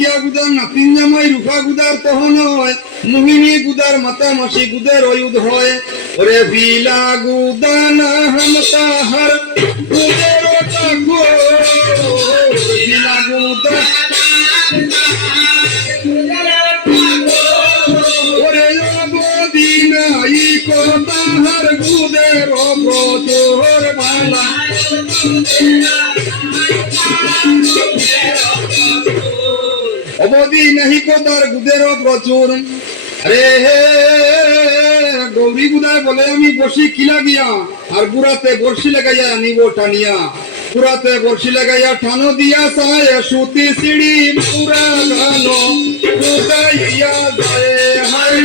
রকিয়া গুদার নাতিন জামাই রূপা গুদার তহন হয়, মোহিনী গুদার মাতা মাসি গুদের অয়ুধ হয়। ওরে বিলা গুদা না হাম তাহার গুদের তাকো, বিলা গুদা ওরে অবদিনাই কো তাহার গুদের প্রচুর বালা। অবধি নাহি কো তার গুদের প্রচুর। আরে গৌরী গুদায় বলে আমি বসি কি লাগিয়া, আর বুড়াতে বর্ষি লাগাইয়া নিব টানিয়া। পুরাতে বর্ষি লাগাইয়া ঠানো দিয়া সায় সুতি সিঁড়ি পুরা গানো গুদাইয়া যায়। হায়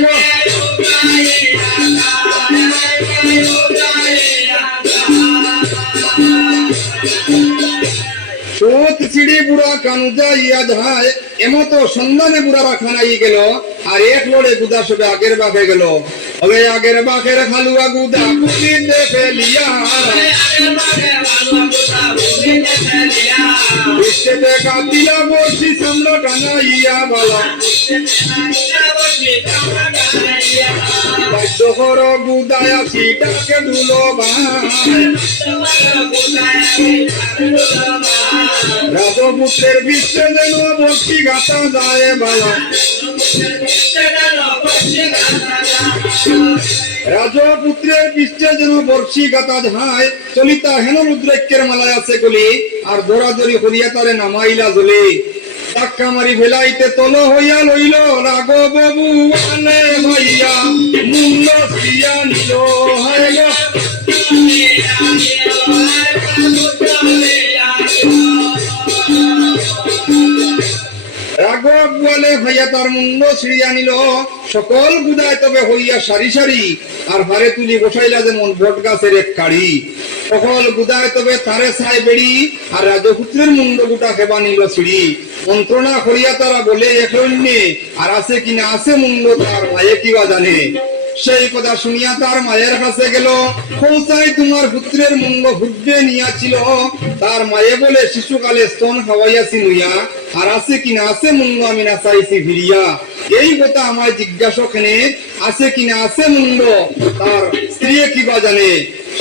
সোত সিঁড়ি বুড়া কানু যাইয়া যায়। এমত সন্ধানে বুড়া রাখানাই গেল, আর এক লড়ে গুদা সবে আগের বাঘে গেল। ওরে আগের বাঘের খালুয়া গুদা পুলিতে ফেলিয়া, বৃষ্টিতে কাটিলা বসি সামনে টানাইয়া বালা। বাদ্যহর গুদায় সিটাকে ধুলো রাজপুত্রের বিশ্বে যেন বর্ষি গাতা যায় বালা। রাজপুত্রের পৃষ্ঠে যেন বর্ষি গাতা যায়। চলিতা হেন রুদ্রাক্ষের মালায় আছে গলি, আর দৌড়াদৌড়ি করিয়া তারে নামাইলা জলে। টাক্কা মারি ভেলাইতে তল হইয়া লইল রাঘব বাবু আনে ভাইয়া মূল্য দিয়া নিল। রাঘব বলে ভাইয়া তার মুন্ড ছিড়িয়া নিল। সকল গুদায় তবে হইয়া সারি সারি, আর ভারে তুলি বসাইলা যেমন বট গাছের এক কাড়ি। সকল গুদায় তবে তারে ছাই বেড়ি, আর রাজপুত্রের মুন্ড গুটা খেবা নিল ছিড়ি। মন্ত্রণা করিয়া তারা বলে একলন্যে, আর আছে কিনা আছে মুন্ড তার মায়ে কিবা জানে। সেই কথা শুনিয়া তার মায়ের কাছে গেল, পৌঁছাই তোমার পুত্রের মুন্ড ঘুরবে নিয়াছিল। তার মায়ে বলে শিশুকালে স্তন খাওয়াইয়াছি নুইয়া, আর আছে কিনা আছে মুন্ড আমি না চাইছি ফিরিয়া। এই কথা আমায় জিজ্ঞাসা কেনে, আছে কিনা আছে মুন্ড তার স্ত্রী কিবা জানে।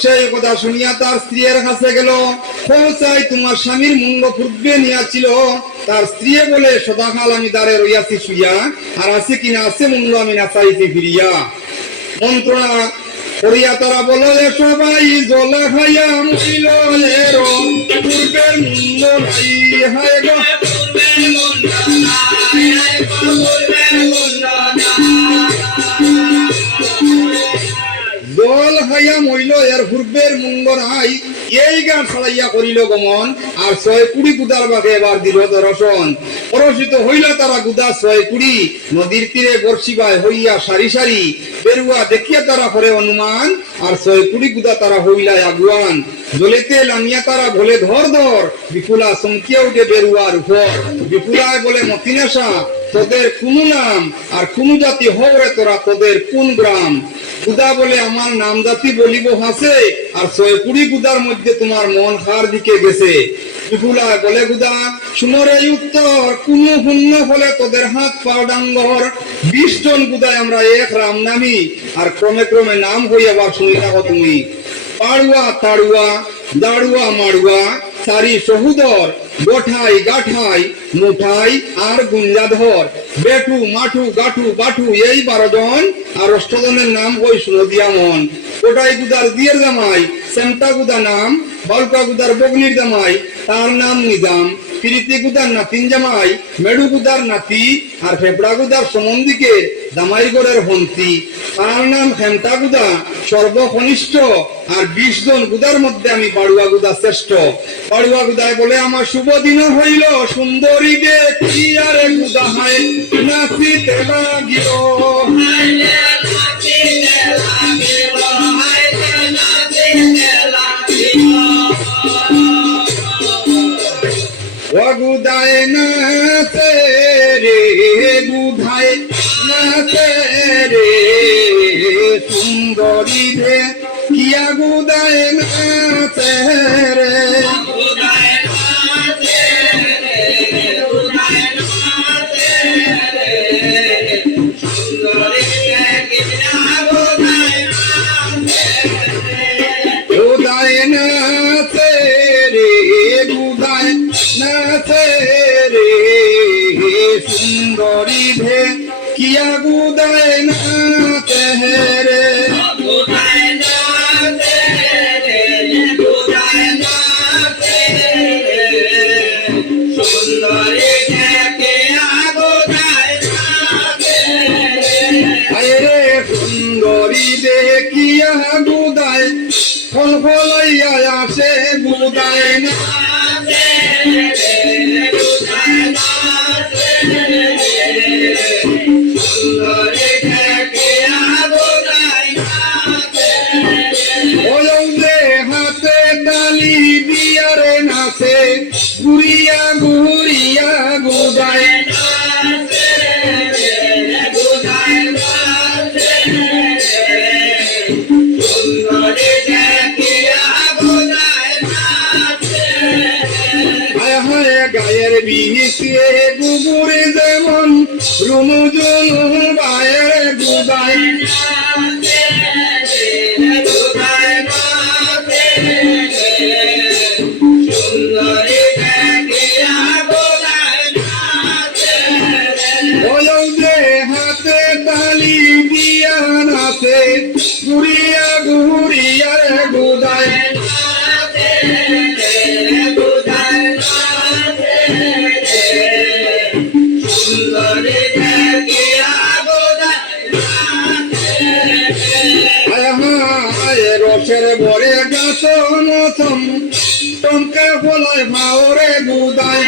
সেই কথা শুনিয়া তার স্ত্রীর কাছে গেল, পৌঁছাই তোমার স্বামীর মুন্ড ঘুরবে নিয়াছিল। তার স্ত্রী বলে সদাকাল আমি দ্বারে রইয়াছি শুইয়া, আর আছে কিনা আছে মুন্ড আমি না চাইছি ফিরিয়া। মন্ত্রণা করিয়া তারা বলো সবাই জলে খাইয়া মরিল পূর্বের মুন্ড নাই। হায় গো জল খাইয়া মরিল এর পূর্বের মুন্ড নাই। এই গান ছড়াইয়া করিল গমন, আর 6 গুদার বাঘে এবার দিল দর্শন। পরশিত হইল তারা গুদা 6 নদীর তীরে বর্ষিবায় হইয়া সারি সারি। বেরুয়া দেখিয়া তারা করে অনুমান, আর 6 গুদা তারা হইলায় আগুয়ান। জলেতে লামিয়া তারা বলে ধর ধর, বিপুলা চমকিয়া উঠে বেরুয়ার উপর। বিপুলায় বলে মতিনেশা তোদের কোন নাম, আর কোন জাতি হরে তোরা, তোদের কোন গ্রাম। গুদা বলে আমার নাম জাতি বলিব হাসে, আর 6 গুদার মধ্যে তোমার মন কার দিকে গেছে। বিপুলা বলে গুদা শুনরে উত্তর, কোন শূন্য ফলে তোদের হাত পাও ডাঙ্গর। 20 জন গুদায় আমরা এক রাম নামি, আর ক্রমে ক্রমে নাম হই আবার শুনি থাকো তুমি। পাড়ুয়া তাড়ুয়া দাড়ুয়া মাড়ুয়া সারি সহুদর, গোঠাই গাঠাই মুঠাই আর গুঞ্জাধর। বেটু মাঠু গাঠু বাঠু এই 12 জন, আর অষ্টজনের নাম হই সুনদিয়া মন। কোটাই গুদার দিয়ের জামাই সেমটা গুদা নাম, বালকা গুদার বগ্নির জামাই তার নাম নিজাম। প্রীতি গুদার নাতিন জামাই মেডু গুদার নাতি, আর ফেপড়া গুদার সম্বন্ধীকে জামাই গড়ের হন্তি তার নাম হেমটা গুদা সর্বকনিষ্ঠ। আর 20 জন গুদার মধ্যে আমি বাড়ুয়া গুদা শ্রেষ্ঠ। বাড়ুয়া গুদায় বলে আমার শুভ দিন হইল সুন্দরী দেখি, আরে গুদা হায় নাচিতে লাগিল। গুদায় নাচে রে, গুদায় নাচে রে সুন্দরী রে, কিয়া গুদায় নাচে রে। সুন্দরী ভে কিয়া গুদায় না তেহেরে আরে সুন্দরী দেখিয়া গুদায় ফল ফলাইয়া আসে গুদায় না ওলৌদে হাতে তালি দিয়ারে নাচে ঘুরিয়া ঘুরিয়া গুদায় গায়ের বিহিসে গুগুরে যেমন রুমুজুন গায়ের গুদায় ওলৌদে হাতে তালি দিয়া নাচে ঘুরিয়া ঘুরিয়া গুদায় রসের ভরে গাছ নথম টমকে ফলায় ভাওরে গুদায়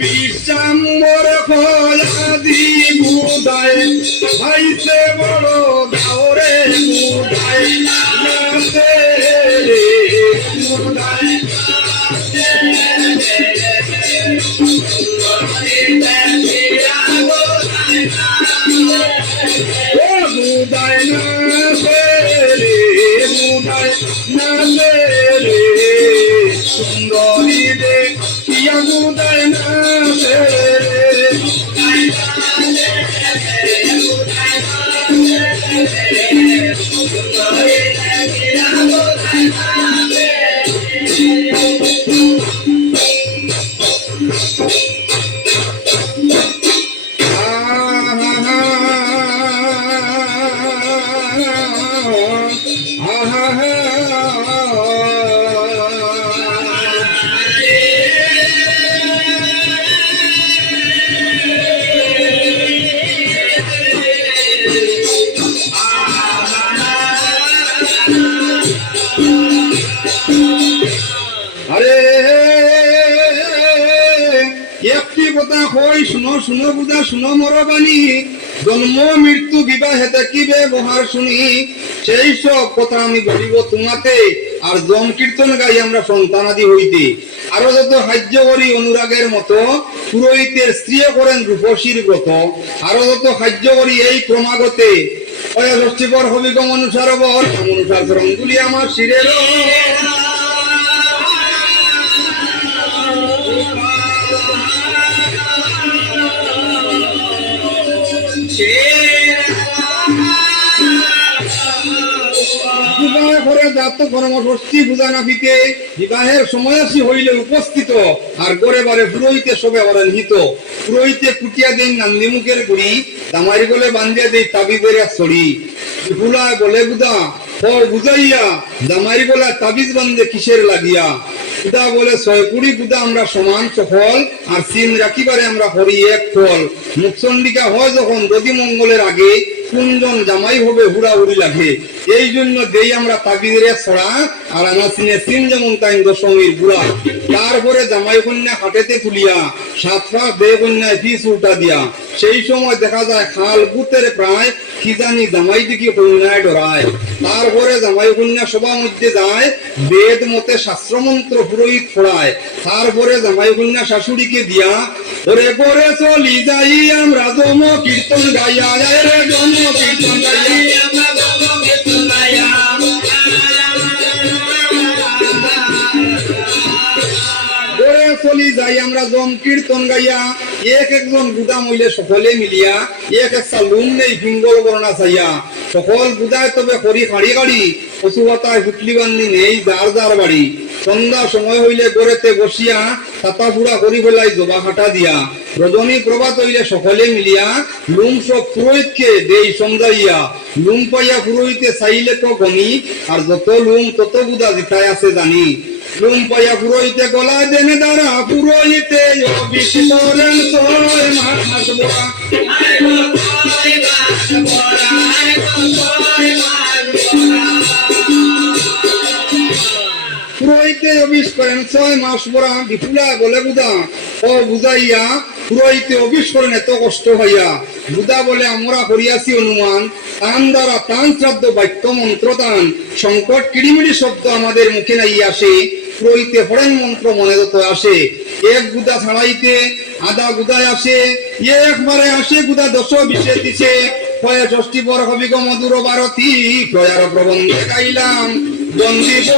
বিশ্বাম্বর ফলাদি গুদায় ভাইছে বড় গাওরে গুদায় নাচে রে গুদায় গুদায় নাচে রে গুদায় নাচে রে সুন্দরী রে কিয়া গুদায় নাচে আরে একটি কথা কই শুনো শুনো বুঝা শুনো মরবানি জন্ম মৃত্যু বিবাহে কি ব্যবহার শুনি সেই সব কথা আমি বলিব তোমাতে আর জম কীর্তন গাই আমরা সন্তানাদি হইতে আরো যত সাহায্য করি অনুরাগের মতো পুরোহিতের স্ত্রী করেন রূপসীর ব্রত আরো যত সাহায্য করি এই ক্রমাগতে অষ্টিপর হবিগম অনুসার বর অনুসার রঙ্গুলি আমার শিরের বিবাহের সময় আসি হইলে উপস্থিত আর গড়ে বারে পুরোহিতে সবে অরেন হিত পুরোহিতে কুটিয়া দেন নান্দি মুখের গুড়ি দামারি গলে বান্ধিয়া দেই তাবিজের ছড়ি ফুলা গলে বুদা ফল বুঝাইয়া দামারি গলা তাবিজ বান্ধে কিসের লাগিয়া বুদা বলে 6 কুড়ি বুদা আমরা সমান সফল আর সিন রাখিবারে আমরা হরি এক ফল মুখচন্ডিকা হয় যখন যদি মঙ্গলের আগে কোনজন জামাই হবে হুড়াহুড়ি লাগে এই জন্য দেই আমরা তাবিজের ছড়া আর আনাসিনে সিন যেমন তাই দশমীর বুড়া তারপরে জামাই কন্যা হাটেতে তুলিয়া 7 ফাঁক দে কন্যায় পিস উল্টা দিয়া সেই সময় দেখা যায় খাল বুতের প্রায় কি জানি জামাই দিকে কন্যায় ডরায় তারপরে জামাই কন্যা সভা মধ্যে যায় বেদ মতে শাস্ত্রমন্ত্র পুরোহিত পড়ায় তারপরে জামাই কন্যা শাশুড়িকে দিয়া ওরে পরে চলি যাই আমরা জম কীর্তন গাইয়া রে জম কীর্তন গাইয়া চলি যাই আমরা জম কীর্তন গাইয়া একজন গুদা মহিলা সকলে মিলিয়া একটা লুম নেই ফিঙ্গল বর্ণা চাইয়া সকল গুদায় তবে করি খাড়ি গাড়ি কচুপাতায় ফুটলি বান্ধি নেই যার যার বাড়ি সন্ধ্যা সময় হইলে গড়েতে বসিয়া তাতা পুরা করি ফেলাই জবা হাটা দিয়া রজনী প্রভাত হইলে সকলে মিলিয়া লুম সব পুরোহিতকে দেই সমঝাইয়া লুম পাইয়া পুরোহিতে চাইলে তো গনি আর যত লুম তত গুদা জিতায় আছে জানি লুম পাইয়া পুরোহিতে গলায় দেনে দ্বারা পুরোহিতে অফিস করেন ছয় মাস বড়া পুরোহিতে অফিস করেন 6 মাস বড়া বিপুলা বলে বুদা ও বুঝাইয়া পুরোহিতে অফিস করেন এত কষ্ট হইয়া বুদা বলে আমরা করিয়াছি অনুমান তান দ্বারা প্রাণ শ্রাদ্ধ বাক্য মন্ত্র তান সংকট কিড়িমিড়ি শব্দ আমাদের মুখে নাই আসে পুরোহিতে ফরেন মন্ত্র মনে যত আসে এক গুদা ছাড়াইতে আধা গুদায় আসে একবারে আসে গুদা 10-20 দিছে কয়ে ষষ্ঠী পর হবি গো মধুর ভারতী প্রয়ার প্রবন্ধে গাইলাম বন্দিব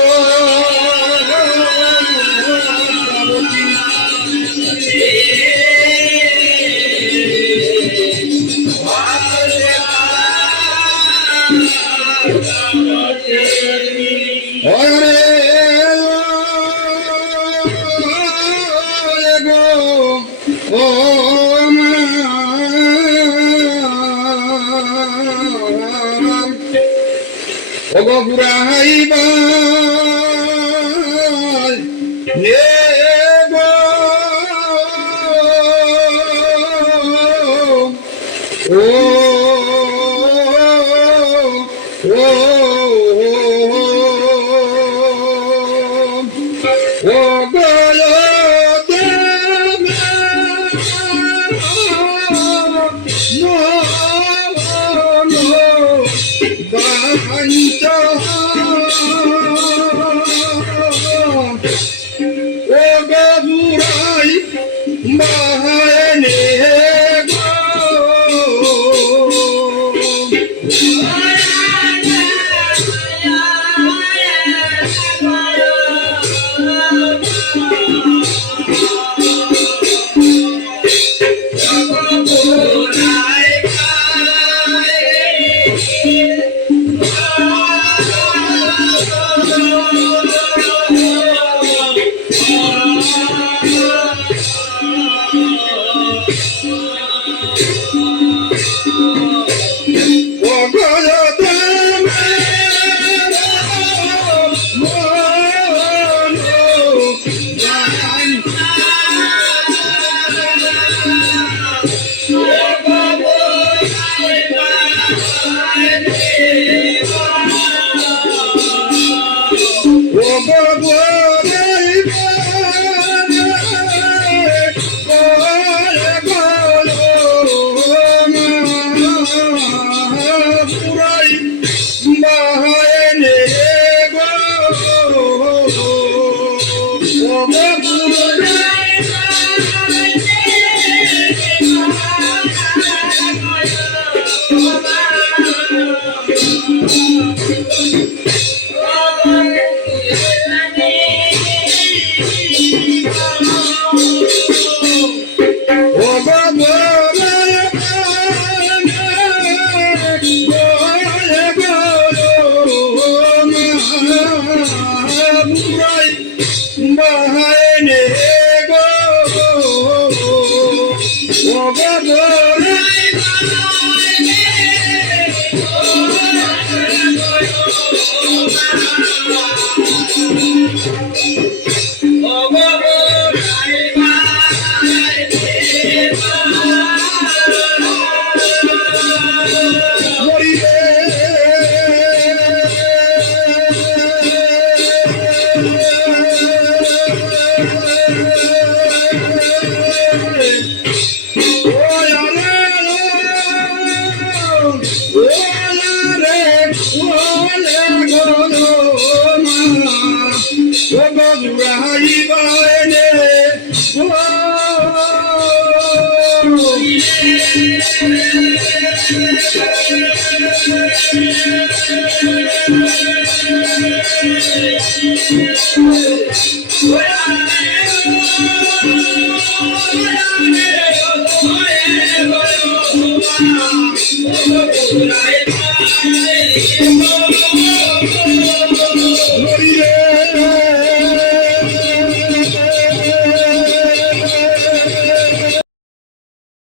Thank you.